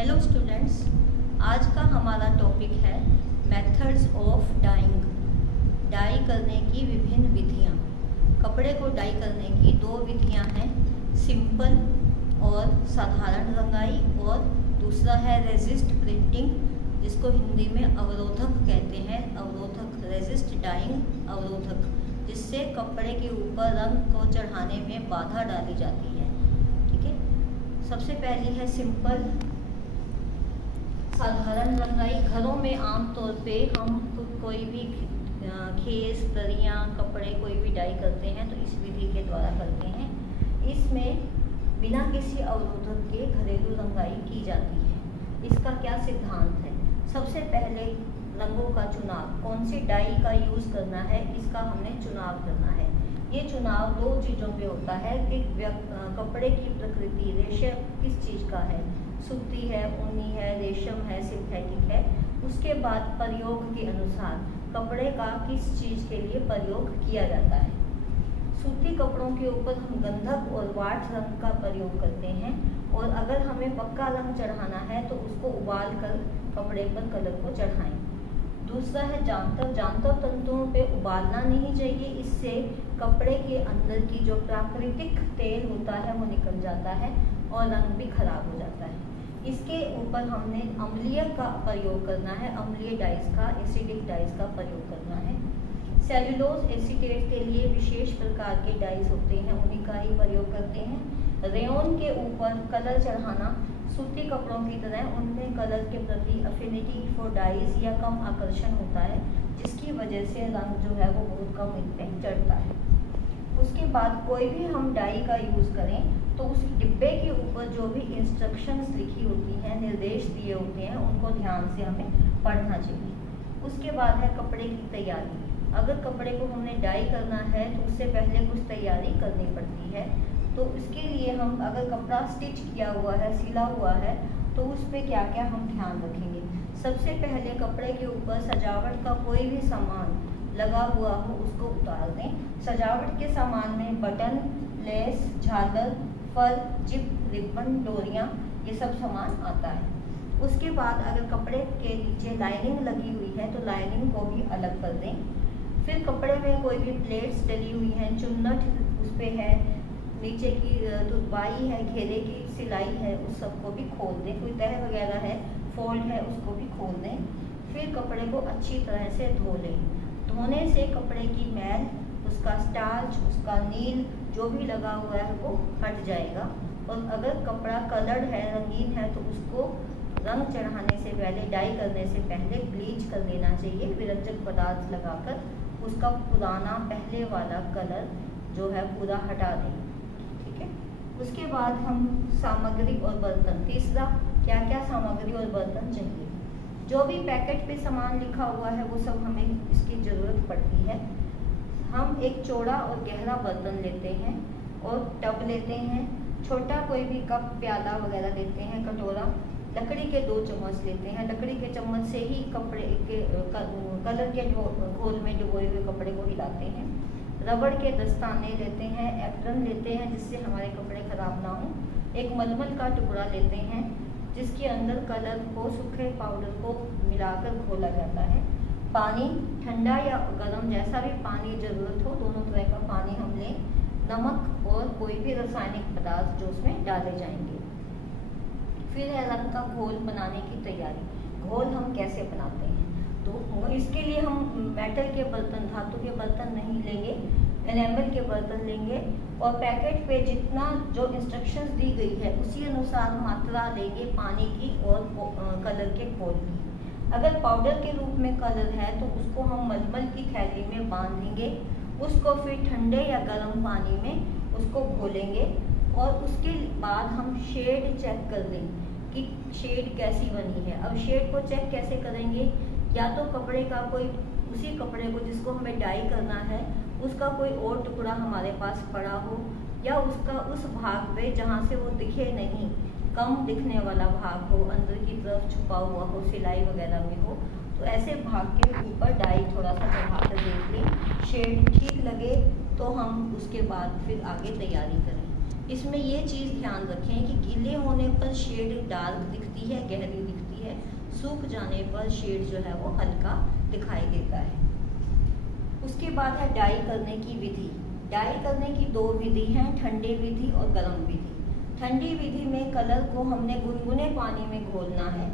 Hello students, आज का हमारा टॉपिक है मेथड्स ऑफ डाइंग। डाई करने की विभिन्न विधियाँ। कपड़े को डाई करने की दो विधियाँ हैं, सिंपल और साधारण रंगाई, और दूसरा है रेजिस्ट प्रिंटिंग, जिसको हिंदी में अवरोधक कहते हैं। अवरोधक, रेजिस्ट डाइंग अवरोधक, जिससे कपड़े के ऊपर रंग को चढ़ाने में बाधा डाली जाती है। ठीक है, सबसे पहली है सिंपल, साधारण रंगाई। घरों में आमतौर पे हम कोई भी खेस, दरियाँ, कपड़े कोई भी डाई करते हैं तो इस विधि के द्वारा करते हैं। इसमें बिना किसी अवरोधक के घरेलू रंगाई की जाती है। इसका क्या सिद्धांत है? सबसे पहले रंगों का चुनाव, कौन सी डाई का यूज़ करना है, इसका हमने चुनाव करना है। ये चुनाव दो चीज़ों पे होता है कि कपड़े की प्रकृति, रेशम किस चीज़ का है, सूती है, ऊनी है, रेशम है, सिंथेटिक है। उसके बाद प्रयोग के अनुसार कपड़े का किस चीज़ के लिए प्रयोग किया जाता है। सूती कपड़ों के ऊपर हम गंधक और वाट रंग का प्रयोग करते हैं, और अगर हमें पक्का रंग चढ़ाना है तो उसको उबाल कर कपड़े पर कलर को चढ़ाएं। दूसरा है जांतर। जांतर तंतुओं पे उबालना नहीं चाहिए, इससे कपड़े के अंदर की जो प्राकृतिक तेल होता है वो निकल जाता है और रंग भी खराब हो जाता है। इसके ऊपर हमने अम्लीय का प्रयोग करना है, अम्लीय डाइस का, एसिडिक डाइस का प्रयोग करना है। सेल्यूलोज एसीटेट के लिए विशेष प्रकार के डाइस होते हैं, उन्हीं का ही प्रयोग करते हैं। रेयन के ऊपर कलर चढ़ाना, सूती कपड़ों की तरह उनमें कलर के प्रति अफिनिटी फॉर डाइस या कम आकर्षण होता है, जिसकी वजह से रंग जो है वो बहुत कम इनमें चढ़ता है। उसके बाद कोई भी हम डाई का यूज़ करें तो उस डिब्बे के ऊपर जो भी इंस्ट्रक्शंस लिखी होती हैं, निर्देश दिए होते हैं, उनको ध्यान से हमें पढ़ना चाहिए। उसके बाद है कपड़े की तैयारी। अगर कपड़े को हमने डाई करना है तो उससे पहले कुछ तैयारी करनी पड़ती है। तो इसके लिए हम, अगर कपड़ा स्टिच किया हुआ है, सिला हुआ है, तो उस पर क्या क्या हम ध्यान रखेंगे। सबसे पहले कपड़े के ऊपर सजावट का कोई भी सामान लगा हुआ हो उसको उतार दें। सजावट के सामान में बटन, लेस, झालर, फल, जिप, रिबन, डोरियाँ, ये सब सामान आता है। उसके बाद अगर कपड़े के नीचे लाइनिंग लगी हुई है तो लाइनिंग को भी अलग कर दें। फिर कपड़े में कोई भी प्लेट्स डली हुई हैं, चुन्नट उस पर है, नीचे की तुरपाई है, घेरे की सिलाई है, उस सबको भी खोल दें। कोई तह वगैरह है, फोल्ड है, उसको भी खोल दें। फिर कपड़े को अच्छी तरह से धो लें। धोने से कपड़े की मैल, उसका स्टार्च, उसका नील जो भी लगा हुआ है वो हट जाएगा। और अगर कपड़ा कलर्ड है, रंगीन है, तो उसको रंग चढ़ाने से पहले, डाई करने से पहले ब्लीच कर लेना चाहिए, विरंजक पदार्थ लगाकर उसका पुराना पहले वाला कलर जो है पूरा हटा दें। ठीक है, उसके बाद हम सामग्री और बर्तन। तीसरा, क्या क्या सामग्री और बर्तन चाहिए। जो भी पैकेट पे सामान लिखा हुआ है वो सब हमें इसकी ज़रूरत पड़ती है। हम एक चौड़ा और गहरा बर्तन लेते हैं और टब लेते हैं। छोटा कोई भी कप, प्याला वगैरह लेते हैं, कटोरा। लकड़ी के 2 चम्मच लेते हैं। लकड़ी के चम्मच से ही कपड़े के कलर के घोल में डुबोए हुए कपड़े को हिलाते हैं। रबड़ के दस्ताने लेते हैं, एप्रन लेते हैं जिससे हमारे कपड़े खराब ना हो। एक मलमल का टुकड़ा लेते हैं जिसके अंदर कलर को, सूखे पाउडर को मिलाकर घोला जाता है। पानी, ठंडा या गर्म, जैसा भी पानी ज़रूरत हो, दोनों तरह का पानी हम लें। नमक और कोई भी रासायनिक पदार्थ जो उसमें डाले जाएंगे। फिर है रंग का घोल बनाने की तैयारी। घोल हम कैसे बनाते हैं? तो इसके लिए हम मेटल के बर्तन, धातु के बर्तन नहीं लेंगे, एनेमल के बर्तन लेंगे, और पैकेट पे जितना जो इंस्ट्रक्शंस दी गई है उसी अनुसार मात्रा लेंगे पानी की और कलर के घोल की। अगर पाउडर के रूप में कलर है तो उसको हम मलमल की थैली में बांधेंगे। उसको फिर ठंडे या गर्म पानी में उसको घोलेंगे, और उसके बाद हम शेड चेक कर लें कि शेड कैसी बनी है। अब शेड को चेक कैसे करेंगे? या तो कपड़े का कोई, उसी कपड़े को जिसको हमें डाई करना है उसका कोई और टुकड़ा हमारे पास पड़ा हो, या उसका उस भाग पे जहाँ से वो दिखे नहीं, कम दिखने वाला भाग हो, अंदर की तरफ छुपा हुआ हो, सिलाई वगैरह में हो, तो ऐसे भाग के ऊपर डाई थोड़ा सा चढ़ा कर देख लें। शेड ठीक लगे तो हम उसके बाद फिर आगे तैयारी करें। इसमें ये चीज़ ध्यान रखें कि गीले होने पर शेड डार्क दिखती है, गहरी दिखती है। सूख जाने पर शेड जो है वो हल्का दिखाई देता है। उसके बाद है डाई करने की विधि। डाई करने की दो विधि हैं, ठंडी विधि और गर्म विधि। ठंडी विधि में कलर को हमने गुनगुने पानी में घोलना है,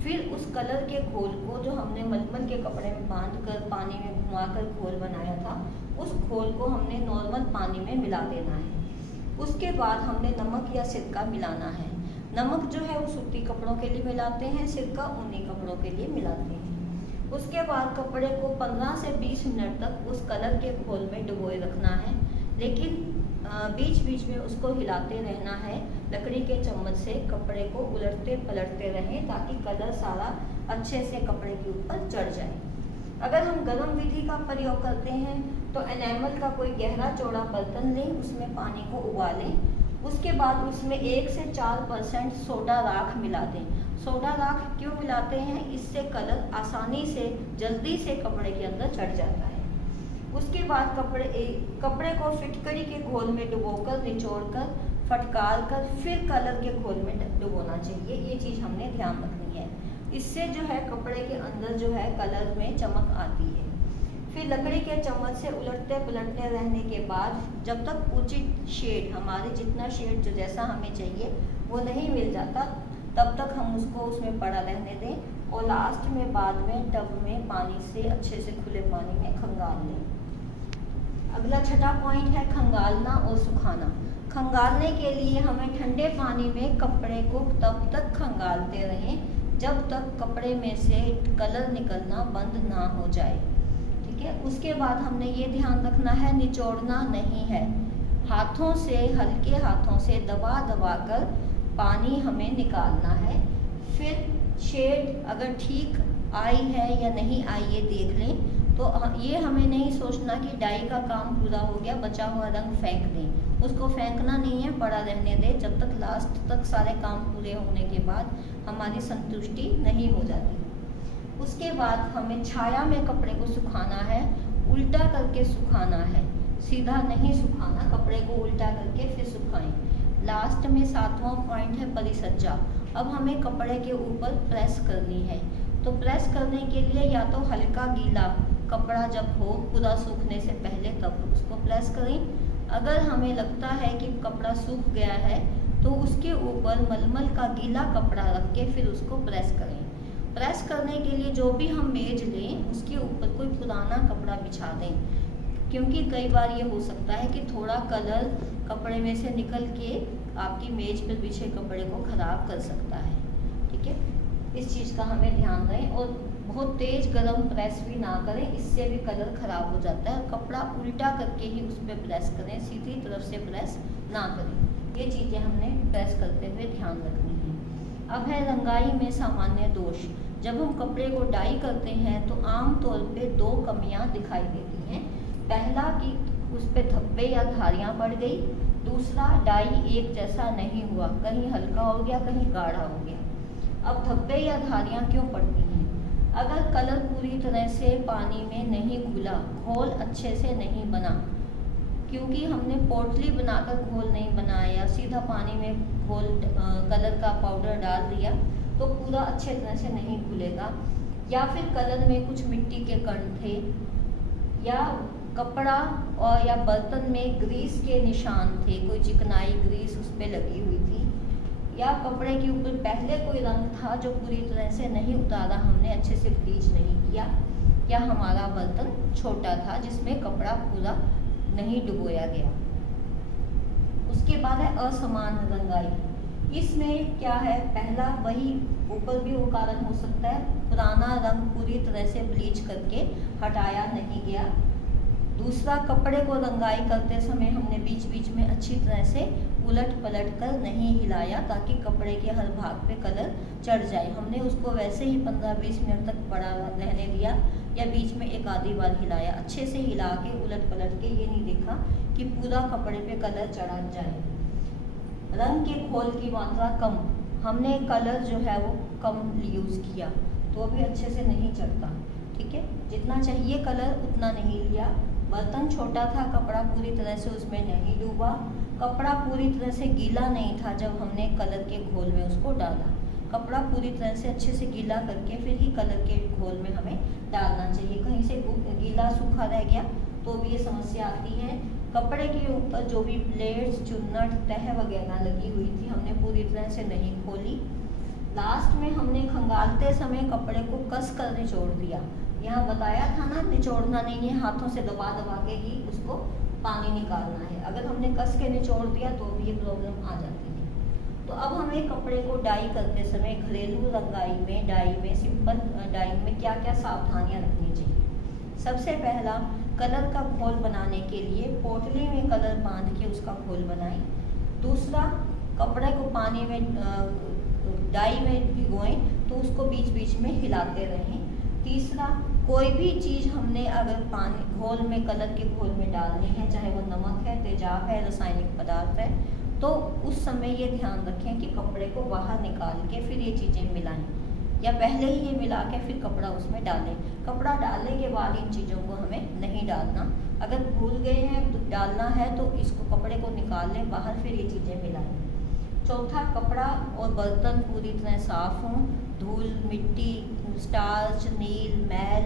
फिर उस कलर के घोल को जो हमने मलमल के कपड़े में बांधकर पानी में घुमाकर घोल बनाया था, उस घोल को हमने नॉर्मल पानी में मिला देना है। उसके बाद हमने नमक या सिरका मिलाना है। नमक जो है वो सूती कपड़ों के लिए मिलाते हैं, सिरका ऊनी कपड़ों के लिए मिलाते हैं। उसके बाद कपड़े को 15 से 20 मिनट तक उस कलर के घोल में डुबोए रखना है, लेकिन बीच बीच में उसको हिलाते रहना है। लकड़ी के चम्मच से कपड़े को उलटते पलटते रहें ताकि कलर सारा अच्छे से कपड़े के ऊपर चढ़ जाए। अगर हम गर्म विधि का प्रयोग करते हैं तो एनेमल का कोई गहरा चौड़ा बर्तन लें, उसमें पानी को उबालें। उसके बाद उसमें 1 से 4% सोडा राख मिला दें। सोडा राख क्यों मिलाते हैं? इससे कलर आसानी से जल्दी से कपड़े के अंदर चढ़ जाता है। उसके बाद कपड़े को फिटकड़ी के घोल में डुबोकर, निचोड़कर, फटकार कर फिर कलर के घोल में डुबोना चाहिए। ये चीज़ हमने ध्यान रखनी है। इससे जो है कपड़े के अंदर जो है कलर में चमक आती है। फिर लकड़ी के चम्मच से उलटते पलटते रहने के बाद जब तक उचित शेड, हमारे जितना शेड जो जैसा हमें चाहिए वो नहीं मिल जाता, तब तक हम उसको उसमें पड़ा रहने दें और लास्ट में बाद में टब में पानी से अच्छे से खुले पानी में खंगाल लें। अगला छठा पॉइंट है खंगालना और सुखाना। खंगालने के लिए हमें ठंडे पानी में कपड़े को तब तक खंगालते रहें जब तक कपड़े में से कलर निकलना बंद ना हो जाए। ठीक है। उसके बाद हमने ये ध्यान रखना है, निचोड़ना नहीं है। हाथों से, हल्के हाथों से दबा दबा कर पानी हमें निकालना है। फिर शेड अगर ठीक आई है या नहीं आई ये देख लें। तो ये हमें नहीं सोचना कि डाई का काम पूरा हो गया, बचा हुआ रंग फेंक दें। उसको फेंकना नहीं है, पड़ा रहने दें जब तक लास्ट तक सारे काम पूरे होने के बाद हमारी संतुष्टि नहीं हो जाती। उसके बाद हमें छाया में कपड़े को सुखाना है, उल्टा करके सुखाना है, सीधा नहीं सुखाना, कपड़े को उल्टा करके फिर सुखाएं। लास्ट में 7वां पॉइंट है परिसज्जा। अब हमें कपड़े के ऊपर प्रेस करनी है। तो प्रेस करने के लिए या तो हल्का गीला कपड़ा जब हो पूरा सूखने से पहले तब उसको प्रेस करें। अगर हमें लगता है कि कपड़ा सूख गया है तो उसके ऊपर मलमल का गीला कपड़ा रख के फिर उसको प्रेस करें। प्रेस करने के लिए जो भी हम मेज लें उसके ऊपर कोई पुराना कपड़ा बिछा दें, क्योंकि कई बार ये हो सकता है कि थोड़ा कलर कपड़े में से निकल के आपकी मेज पर बिछे कपड़े को ख़राब कर सकता है। ठीक है, इस चीज़ का हमें ध्यान रहे और बहुत तेज़ गरम प्रेस भी ना करें, इससे भी कलर ख़राब हो जाता है। कपड़ा उल्टा करके ही उस पर प्रेस करें, सीधी तरफ से प्रेस ना करें। ये चीज़ें हमने प्रेस करते हुए ध्यान रखनी है। अब है रंगाई में सामान्य दोष। जब हम कपड़े को डाई करते हैं तो आम तौर पे 2 कमियां दिखाई देती हैं। पहला कि उस पर धब्बे या धारियाँ पड़ गई, दूसरा डाई एक जैसा नहीं हुआ, कहीं हल्का हो गया कहीं गाढ़ा हो गया। अब धब्बे या धारियाँ क्यों पड़ती हैं? अगर कलर पूरी तरह से पानी में नहीं घुला, घोल अच्छे से नहीं बना, क्योंकि हमने पोटली बनाकर घोल नहीं बनाया, सीधा पानी में घोल कलर का पाउडर डाल दिया तो पूरा अच्छे तरह से नहीं घुलेगा। या फिर कलर में कुछ मिट्टी के कण थे, या कपड़ा और या बर्तन में ग्रीस के निशान थे, कोई चिकनाई ग्रीस उस पर लगी हुई थी, या कपड़े के ऊपर पहले कोई रंग था जो पूरी तरह से नहीं उतारा हमने, अच्छे से ब्लीच नहीं किया, या हमारा बर्तन छोटा था जिसमें कपड़ा पूरा नहीं डुबोया गया। उसके बाद है असमान रंगाई। इसमें क्या है, पहला वही ऊपर भी वो कारण हो सकता है, पुराना रंग पूरी तरह से ब्लीच करके हटाया नहीं गया। दूसरा, कपड़े को रंगाई करते समय हमने बीच बीच में अच्छी तरह से उलट पलट कर नहीं हिलाया ताकि कपड़े के हर भाग पे कलर चढ़ जाए। हमने उसको वैसे ही 15-20 मिनट तक पड़ा रहने दिया या बीच में एक आधी बार हिलाया, अच्छे से हिला के उलट पलट के, ये नहीं देखा कि पूरा कपड़े पे कलर चढ़ा जाए। रंग के घोल की मात्रा कम, हमने कलर जो है वो कम यूज़ किया तो भी अच्छे से नहीं चढ़ता। ठीक है, जितना चाहिए कलर उतना नहीं लिया। बर्तन छोटा था, कपड़ा पूरी तरह से उसमें नहीं डूबा, कपड़ा पूरी तरह से गीला नहीं था जब हमने कलर के घोल में उसको डाला, कपड़ा कपड़ा पूरी तरह से अच्छे से गीला करके फिर ही कलर के घोल में हमें डालना चाहिए। कहीं से गीला सूखा रह गया तो भी ये समस्या आती है। कपड़े के ऊपर जो भी प्लेट्स, चुन्नट, तह वगैरह लगी हुई थी हमने पूरी तरह से नहीं खोली। लास्ट में हमने खंगालते समय कपड़े को कस कर निचोड़ दिया। यहाँ बताया था ना, निचोड़ना नहीं है, हाथों से दबा दबा के ही उसको पानी निकालना है। अगर हमने कस के निचोड़ दिया तो भी ये प्रॉब्लम आ जाती है। तो अब हमें कपड़े को डाई करते समय घरेलू रंगाई में, डाई में, सिंपल डाई में क्या क्या सावधानियां रखनी चाहिए। सबसे पहला, कलर का घोल बनाने के लिए पोटली में कलर बांध के उसका घोल बनाएं। दूसरा, कपड़े को पानी में डाई में भिगोएं तो उसको बीच बीच में हिलाते रहें। तीसरा, कोई भी चीज़ हमने अगर पानी घोल में, कलर के घोल में डालनी है, चाहे वो नमक है, तेजाब है, रासायनिक पदार्थ है, तो उस समय ये ध्यान रखें कि कपड़े को बाहर निकाल के फिर ये चीज़ें मिलाएं, या पहले ही ये मिला के फिर कपड़ा उसमें डालें। कपड़ा डालने के बाद इन चीज़ों को हमें नहीं डालना। अगर भूल गए हैं तो डालना है तो इसको, कपड़े को निकाल लें बाहर, फिर ये चीज़ें मिलाएं। चौथा, कपड़ा और बर्तन पूरी तरह साफ हों, धूल, मिट्टी, स्टार्च, नील, मैल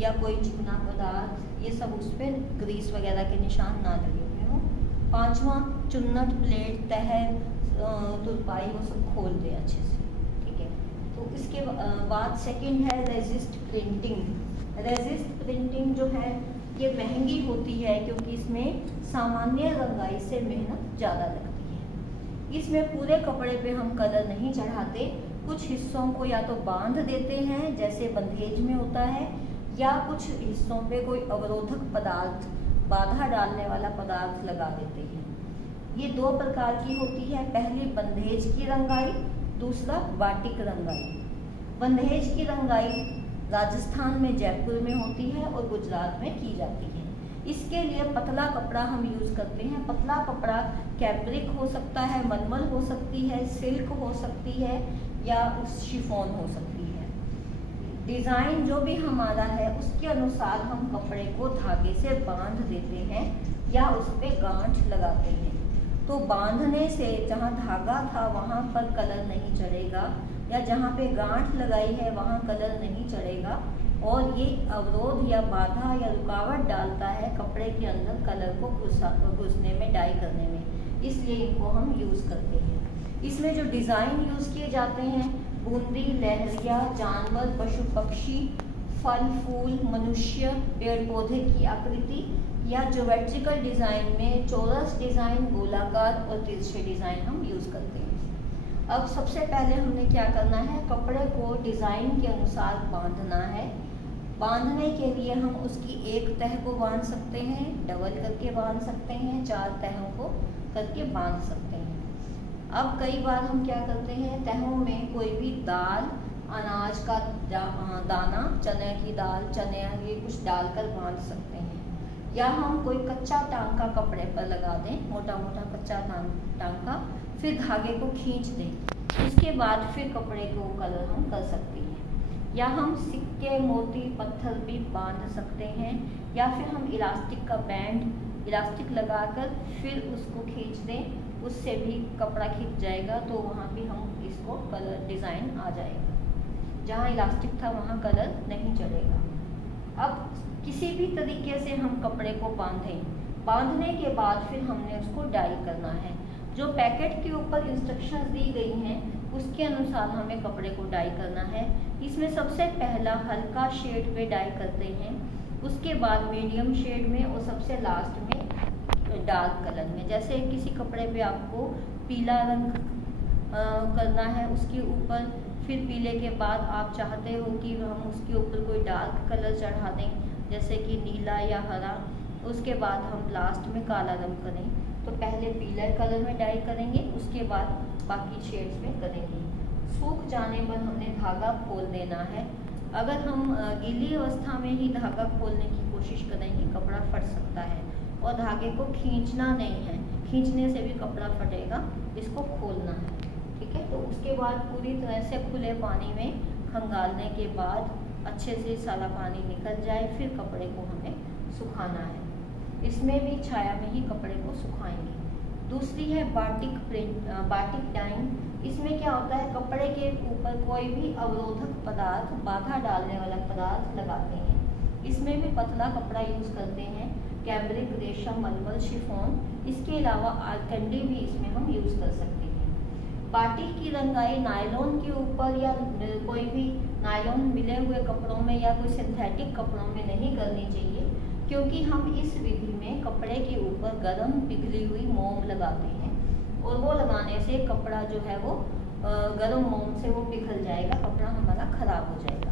या कोई चिकना पदार्थ, ये सब उस पर ग्रीस वगैरह के निशान ना लगे हुए हों। पांचवा, चुन्नट, प्लेट, तह, तुरपाई, वो सब खोल दें अच्छे से, ठीक है। तो इसके बाद सेकंड है रेजिस्ट प्रिंटिंग। रेजिस्ट प्रिंटिंग जो है ये महंगी होती है क्योंकि इसमें सामान्य रंगाई से मेहनत ज़्यादा लगती है। इसमें पूरे कपड़े पे हम कलर नहीं चढ़ाते, कुछ हिस्सों को या तो बांध देते हैं जैसे बंधेज में होता है, या कुछ हिस्सों पे कोई अवरोधक पदार्थ, बाधा डालने वाला पदार्थ लगा देते हैं। ये दो प्रकार की होती है, पहली बंधेज की रंगाई, दूसरा बाटिक रंगाई। बंधेज की रंगाई राजस्थान में, जयपुर में होती है और गुजरात में की जाती है। इसके लिए पतला कपड़ा हम यूज़ करते हैं। पतला कपड़ा कैप्रिक हो सकता है, मलमल हो सकती है, सिल्क हो सकती है, या शिफॉन हो सकती है। डिज़ाइन जो भी हमारा है उसके अनुसार हम कपड़े को धागे से बांध देते हैं या उस पर गांठ लगाते हैं। तो बांधने से जहाँ धागा था वहाँ पर कलर नहीं चढ़ेगा, या जहाँ पे गांठ लगाई है वहाँ कलर नहीं चढ़ेगा, और ये अवरोध या बाधा या रुकावट डालता है कपड़े के अंदर कलर को घुसने में, डाई करने में, इसलिए इनको हम यूज़ करते हैं। इसमें जो डिज़ाइन यूज़ किए जाते हैं, बूंदी, लहरिया, जानवर, पशु पक्षी, फल फूल, मनुष्य, पेड़ पौधे की आकृति, या ज्योमेट्रिकल डिज़ाइन में चौरस डिज़ाइन, गोलाकार और तिरछे डिज़ाइन हम यूज़ करते हैं। अब सबसे पहले हमने क्या करना है, कपड़े को डिज़ाइन के अनुसार बांधना है। बांधने के लिए हम उसकी एक तह को बांध सकते हैं, डबल करके बांध सकते हैं, 4 तहों को करके बांध सकते हैं। अब कई बार हम क्या करते हैं, तहों में कोई भी दाल, अनाज का दाना, चने की दाल, चने, ये कुछ डालकर बांध सकते हैं, या हम कोई कच्चा टांका कपड़े पर लगा दें, मोटा मोटा कच्चा टांका, फिर धागे को खींच दें। उसके बाद फिर कपड़े को कलर हम कर सकते हैं, या हम सिक्के, मोती, पत्थर भी बांध सकते हैं, या फिर हम इलास्टिक का बैंड, इलास्टिक लगाकर फिर उसको खींच दें, उससे भी कपड़ा खींच जाएगा, तो वहाँ भी हम इसको कलर डिज़ाइन आ जाएगा। जहाँ इलास्टिक था वहाँ कलर नहीं चढ़ेगा। अब किसी भी तरीके से हम कपड़े को बांधें, बांधने के बाद फिर हमने उसको डाई करना है। जो पैकेट के ऊपर इंस्ट्रक्शंस दी गई हैं उसके अनुसार हमें कपड़े को डाई करना है। इसमें सबसे पहला हल्का शेड पे डाई करते हैं, उसके बाद मीडियम शेड में, और सबसे लास्ट में डार्क कलर में। जैसे किसी कपड़े पे आपको पीला रंग करना है उसके ऊपर, फिर पीले के बाद आप चाहते हो कि हम उसके ऊपर कोई डार्क कलर चढ़ा दें, जैसे कि नीला या हरा, उसके बाद हम लास्ट में काला रंग करें, तो पहले पीले कलर में डाई करेंगे, उसके बाद बाकी शेड्स में करेंगे। सूख जाने पर हमने धागा खोल देना है। अगर हम गीली अवस्था में ही धागा खोलने की कोशिश करेंगे कपड़ा फट सकता है, और धागे को खींचना नहीं है, खींचने से भी कपड़ा फटेगा, इसको खोलना है, ठीक है। तो उसके बाद पूरी तरह से खुले पानी में खंगालने के बाद अच्छे से सारा पानी निकल जाए, फिर कपड़े को हमें सुखाना है। इसमें भी छाया में ही कपड़े को सुखाएंगे। दूसरी है बाटिक प्रिंट, बाटिक डाइंग। इसमें क्या होता है, कपड़े के ऊपर कोई भी अवरोधक पदार्थ, बाधा डालने वाला पदार्थ लगाते हैं। इसमें भी पतला कपड़ा यूज़ करते हैं, कैमरिक, रेशम, मलमल, शिफॉन। इसके अलावा आर्कंडी भी इसमें हम यूज़ कर सकते हैं। बाटिक की रंगाई नायलॉन के ऊपर या कोई भी नायलॉन मिले हुए कपड़ों में या कोई सिंथेटिक कपड़ों में नहीं करनी चाहिए, क्योंकि हम इस विधि में कपड़े के ऊपर गर्म पिघली हुई मोम लगाते हैं और वो लगाने से कपड़ा जो है वो गर्म मोम से वो पिघल जाएगा, कपड़ा हमारा खराब हो जाएगा।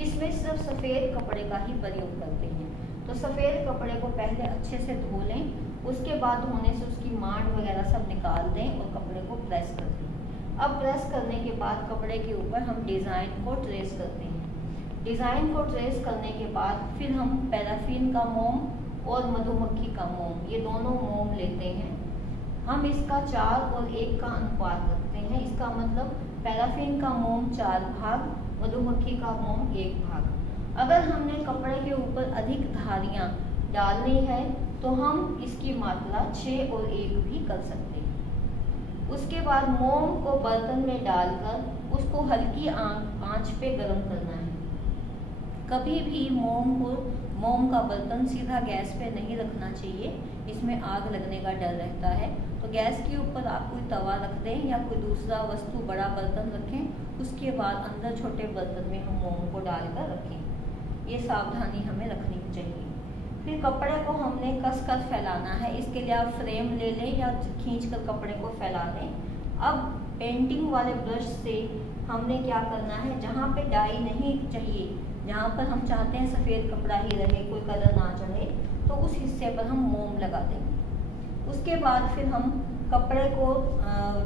इसमें सिर्फ सफ़ेद कपड़े का ही प्रयोग करते हैं। तो सफ़ेद कपड़े को पहले अच्छे से धो लें, उसके बाद धोने से उसकी मांड वगैरह सब निकाल दें और कपड़े को प्रेस कर दें। अब प्रेस करने के बाद कपड़े के ऊपर हम डिज़ाइन को ट्रेस करते हैं। डिज़ाइन को ट्रेस करने के बाद फिर हम पैराफिन का मोम और मधुमक्खी का मोम, ये दोनों मोम लेते हैं। हम इसका 4 और 1 का अनुपात रखते हैं। इसका मतलब पैराफिन का मोम 4 भाग, मधुमक्खी का मोम 1 भाग। अगर हमने कपड़े के ऊपर अधिक धारियाँ डालनी है तो हम इसकी मात्रा 6 और 1 भी कर सकते हैं। उसके बाद मोम को बर्तन में डालकर उसको हल्की आंच पे गर्म करना है। कभी भी मोम का बर्तन सीधा गैस पे नहीं रखना चाहिए, इसमें आग लगने का डर रहता है। तो गैस के ऊपर आप कोई तवा रख दें या कोई दूसरा वस्तु, बड़ा बर्तन रखें, उसके बाद अंदर छोटे बर्तन में हम मोम को डालकर रखें। ये सावधानी हमें रखनी चाहिए। फिर कपड़े को हमने कस कर फैलाना है। इसके लिए आप फ्रेम ले लें या खींच कर कपड़े को फैला लें। अब पेंटिंग वाले ब्रश से हमने क्या करना है, जहाँ पे डाई नहीं चाहिए, जहाँ पर हम चाहते हैं सफ़ेद कपड़ा ही रहे, कोई कलर ना चढ़े, तो उस हिस्से पर हम मोम लगा देंगे। उसके बाद फिर हम कपड़े को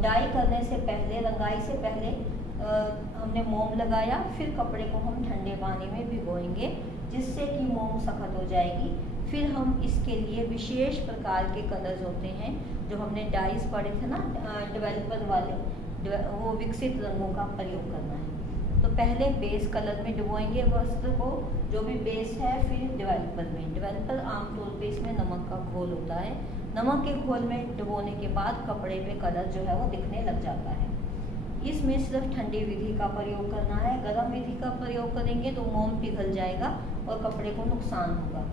डाई करने से पहले, रंगाई से पहले हमने मोम लगाया, फिर कपड़े को हम ठंडे पानी में भिगोएंगे जिससे कि मोम सख्त हो जाएगी। फिर हम इसके लिए विशेष प्रकार के कलर्स होते हैं जो हमने डाइस पढ़े थे ना, डेवलपर वाले, वो विकसित रंगों का प्रयोग करना है। तो पहले बेस कलर में डुबोएंगे वस्त्र को, जो भी बेस है, फिर डेवलपर में। डेवलपर आमतौर पे इसमें नमक का घोल होता है। नमक के घोल में डुबोने के बाद कपड़े पे कलर जो है वो दिखने लग जाता है। इसमें सिर्फ ठंडी विधि का प्रयोग करना है। गर्म विधि का प्रयोग करेंगे तो मोम पिघल जाएगा और कपड़े को नुकसान होगा।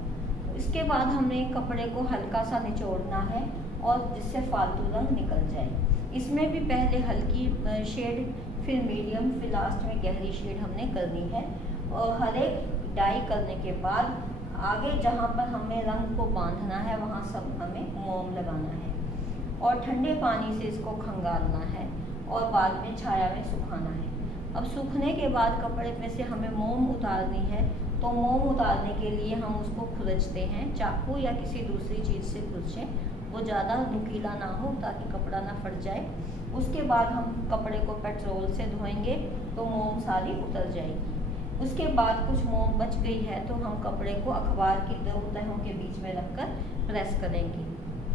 इसके बाद हमें कपड़े को हल्का सा निचोड़ना है और जिससे फालतू रंग निकल जाए। इसमें भी पहले हल्की शेड, फिर मीडियम, फिर लास्ट में गहरी शेड हमने करनी है। और हर एक डाई करने के बाद आगे जहाँ पर हमें रंग को बांधना है वहाँ सब हमें मोम लगाना है और ठंडे पानी से इसको खंगालना है और बाद में छाया में सुखाना है। अब सूखने के बाद कपड़े में से हमें मोम उतारनी है, तो मोम उतारने के लिए हम उसको खुरचते हैं, चाकू या किसी दूसरी चीज़ से खुरचें, वो ज़्यादा नुकीला ना हो ताकि कपड़ा ना फट जाए। उसके बाद हम कपड़े को पेट्रोल से धोएंगे तो मोम सारी उतर जाएगी। उसके बाद कुछ मोम बच गई है तो हम कपड़े को अखबार की 2 तहों के बीच में रखकर प्रेस करेंगे।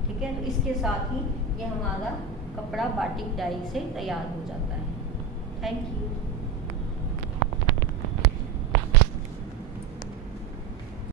ठीक है, तो इसके साथ ही ये हमारा कपड़ा बाटिक डाई से तैयार हो जाता है। Thank you.